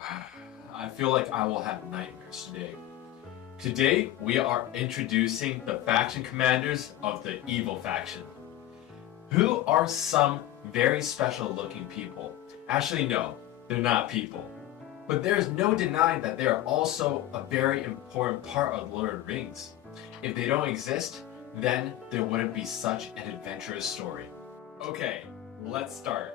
I feel like I will have nightmares today. Today, we are introducing the faction commanders of the evil faction, who are some very special looking people. Actually, no, they're not people. But there is no denying that they are also a very important part of Lord of the Rings. If they don't exist, then there wouldn't be such an adventurous story. Okay, let's start.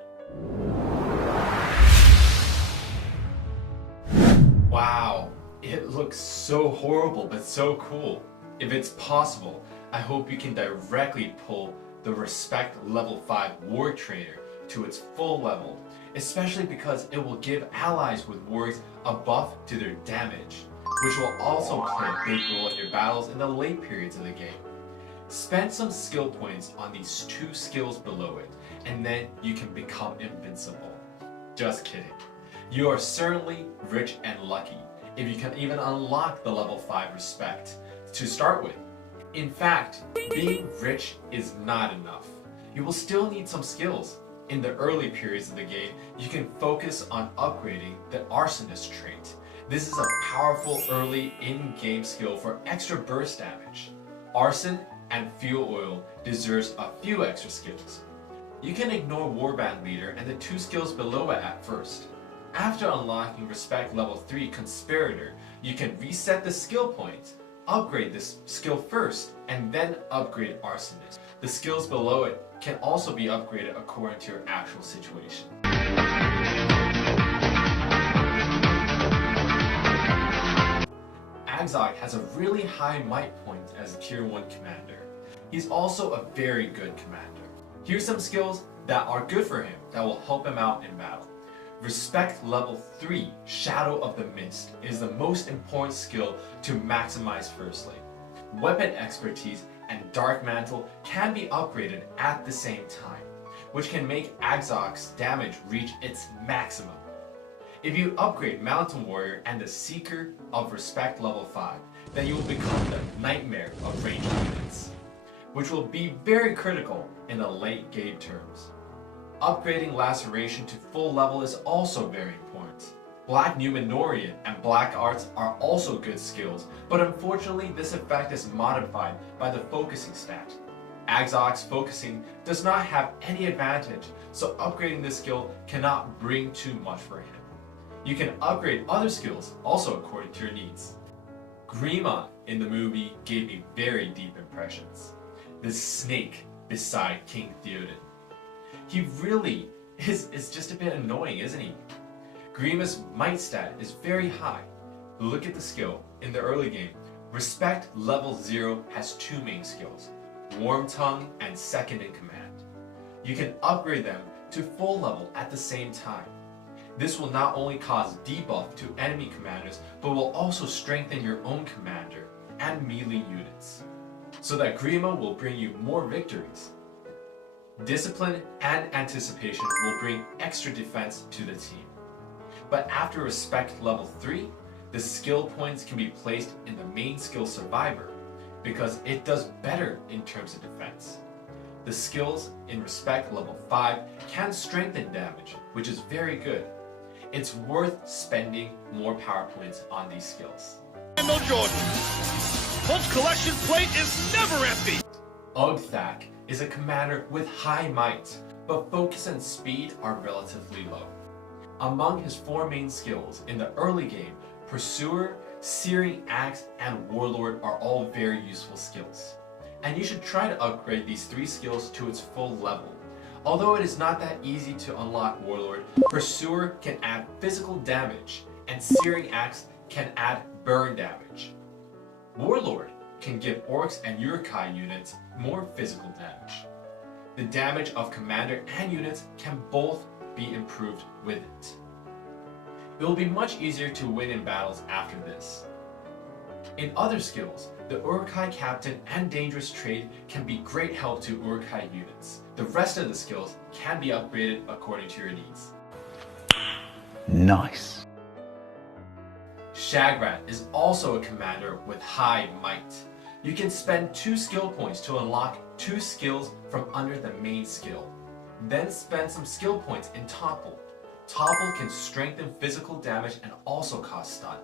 Wow, it looks so horrible but so cool. If it's possible, I hope you can directly pull the Respect Level 5 War Trainer to its full level, especially because it will give allies with wargs a buff to their damage, which will also play a big role in your battles in the late periods of the game. Spend some skill points on these two skills below it, and then you can become invincible. Just kidding. You are certainly rich and lucky if you can even unlock the level 5 respect to start with. In fact, being rich is not enough. You will still need some skills. In the early periods of the game, you can focus on upgrading the Arsonist trait. This is a powerful early in-game skill for extra burst damage. Arson and fuel oil deserves a few extra skills. You can ignore Warband Leader and the two skills below it at first. After unlocking Respect Level 3 Conspirator, you can reset the skill points, upgrade this skill first, and then upgrade Arsonist. The skills below it can also be upgraded according to your actual situation. Agzok has a really high might point as a Tier 1 commander. He's also a very good commander. Here's some skills that are good for him that will help him out in battle. Respect Level 3 Shadow of the Mist is the most important skill to maximize firstly. Weapon Expertise and Dark Mantle can be upgraded at the same time, which can make Agzok's damage reach its maximum. If you upgrade Mountain Warrior and the Seeker of Respect Level 5, then you will become the Nightmare of ranged units, which will be very critical in the late game terms. Upgrading Laceration to full level is also very important. Black Numenorian and Black Arts are also good skills, but unfortunately this effect is modified by the focusing stat. Agzok's focusing does not have any advantage, so upgrading this skill cannot bring too much for him. You can upgrade other skills also according to your needs. Grima in the movie gave me very deep impressions. The snake beside King Theoden. He really is just a bit annoying, isn't he? Grima's might stat is very high. Look at the skill. In the early game, Respect Level 0 has two main skills, Warm Tongue and Second in Command. You can upgrade them to full level at the same time. This will not only cause debuff to enemy commanders, but will also strengthen your own commander and melee units, so that Grima will bring you more victories. Discipline and Anticipation will bring extra defense to the team. But after Respect Level 3, the skill points can be placed in the main skill Survivor, because it does better in terms of defense. The skills in Respect Level 5 can strengthen damage, which is very good. It's worth spending more power points on these skills. Jordan. Colt's collection plate is never empty! A-Ugthak is a commander with high might, but focus and speed are relatively low. Among his four main skills in the early game, Pursuer, Searing Axe, and Warlord are all very useful skills. And you should try to upgrade these three skills to its full level. Although it is not that easy to unlock Warlord, Pursuer can add physical damage, and Searing Axe can add burn damage. Warlord can give Orcs and Uruk-hai units more physical damage. The damage of commander and units can both be improved with it. It will be much easier to win in battles after this. In other skills, the Uruk-hai Captain and Dangerous Trade can be great help to Uruk-hai units. The rest of the skills can be upgraded according to your needs. Nice. Shagrat is also a commander with high might. You can spend 2 skill points to unlock 2 skills from under the main skill. Then spend some skill points in Topple. Topple can strengthen physical damage and also cause stun.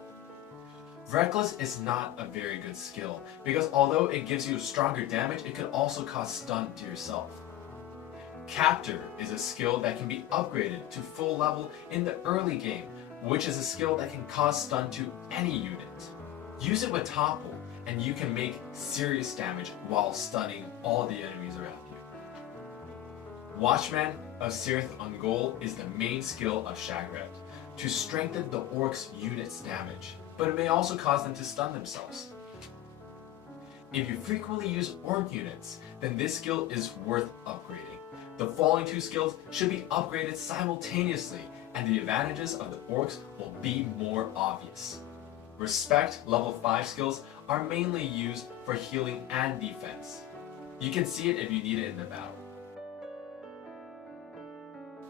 Reckless is not a very good skill, because although it gives you stronger damage, it could also cause stun to yourself. Captor is a skill that can be upgraded to full level in the early game, which is a skill that can cause stun to any unit. Use it with Topple, and you can make serious damage while stunning all the enemies around you. Watchman of Cirith Ungol is the main skill of Shagrat, to strengthen the orcs' units' damage, but it may also cause them to stun themselves. If you frequently use orc units, then this skill is worth upgrading. The following two skills should be upgraded simultaneously, and the advantages of the orcs will be more obvious. Respect level 5 skills are mainly used for healing and defense. You can see it if you need it in the battle.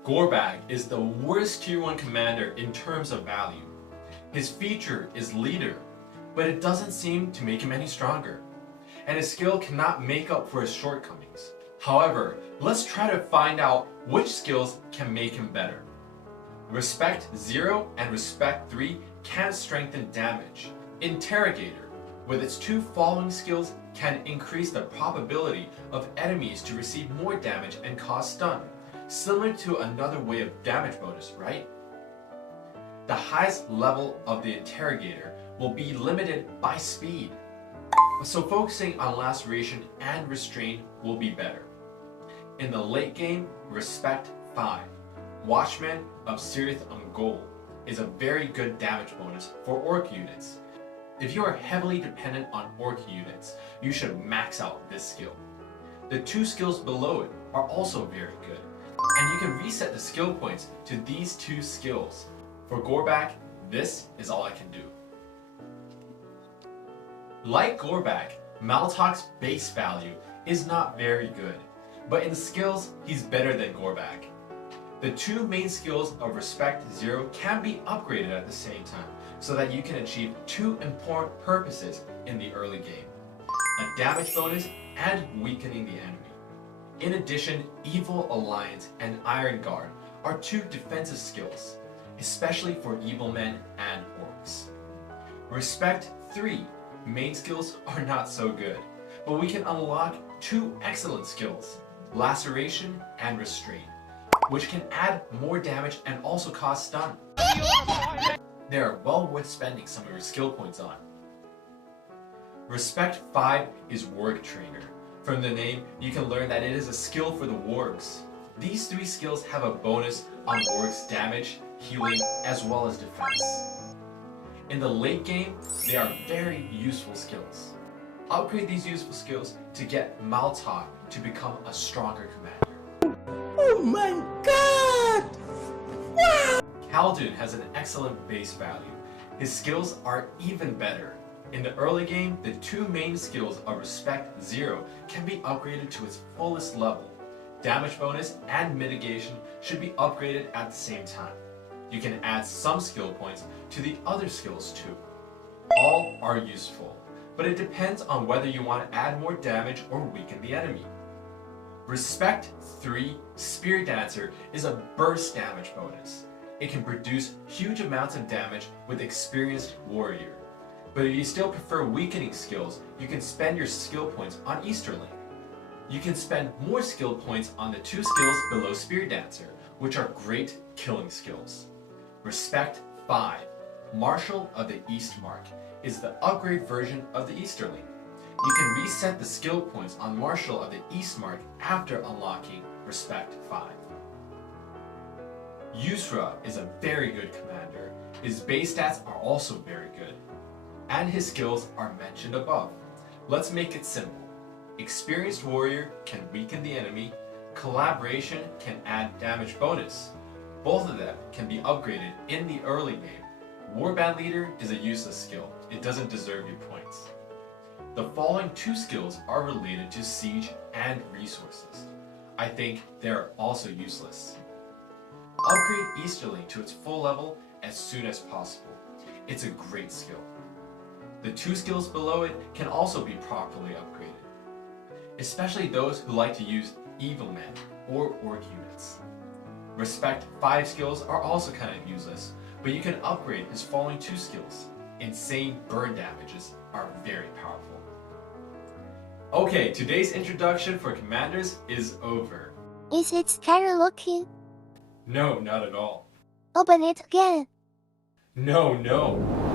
Gorbag is the worst tier 1 commander in terms of value. His feature is leader, but it doesn't seem to make him any stronger, and his skill cannot make up for his shortcomings. However, let's try to find out which skills can make him better. Respect 0 and Respect 3 can strengthen damage. Interrogator, with its two following skills, can increase the probability of enemies to receive more damage and cause stun, similar to another way of damage bonus, right? The highest level of the Interrogator will be limited by speed, so focusing on Laceration and Restrain will be better. In the late game, Respect 5, Watchman of Cirith Ungol is a very good damage bonus for orc units. If you are heavily dependent on orc units, you should max out this skill. The two skills below it are also very good, and you can reset the skill points to these two skills. For Gorbag, this is all I can do. Like Gorbag, Maltok's base value is not very good, but in skills, he's better than Gorbag. The two main skills of Respect 0 can be upgraded at the same time, so that you can achieve two important purposes in the early game: a damage bonus and weakening the enemy. In addition, Evil Alliance and Iron Guard are two defensive skills, especially for evil men and orcs. Respect 3 main skills are not so good, but we can unlock two excellent skills: Laceration and Restrain, which can add more damage and also cause stun. They are well worth spending some of your skill points on. Respect 5 is Warg Trainer. From the name, you can learn that it is a skill for the wargs. These three skills have a bonus on wargs' damage, healing, as well as defense. In the late game, they are very useful skills. Upgrade these useful skills to get Maltok to become a stronger commander. Oh my god! Wow! Khaldoon has an excellent base value. His skills are even better. In the early game, the two main skills of Respect 0 can be upgraded to its fullest level. Damage bonus and mitigation should be upgraded at the same time. You can add some skill points to the other skills too. All are useful, but it depends on whether you want to add more damage or weaken the enemy. Respect 3 Spear Dancer is a burst damage bonus. It can produce huge amounts of damage with Experienced Warrior. But if you still prefer weakening skills, you can spend your skill points on Easterling. You can spend more skill points on the two skills below Spear Dancer, which are great killing skills. Respect 5 Marshal of the Eastmark is the upgrade version of the Easterling. You can reset the skill points on Marshal of the Eastmark after unlocking Respect 5. Yusraa is a very good commander. His base stats are also very good, and his skills are mentioned above. Let's make it simple. Experienced Warrior can weaken the enemy. Collaboration can add damage bonus. Both of them can be upgraded in the early game. Warband Leader is a useless skill. It doesn't deserve your points. The following two skills are related to Siege and Resources. I think they're also useless. Upgrade Easterling to its full level as soon as possible. It's a great skill. The two skills below it can also be properly upgraded, especially those who like to use Evil Men or Orc units. Respect 5 skills are also kind of useless, but you can upgrade his following 2 skills. Insane burn damages are very powerful. Okay, today's introduction for commanders is over. Is it scary looking? No, not at all. Open it again. No, no.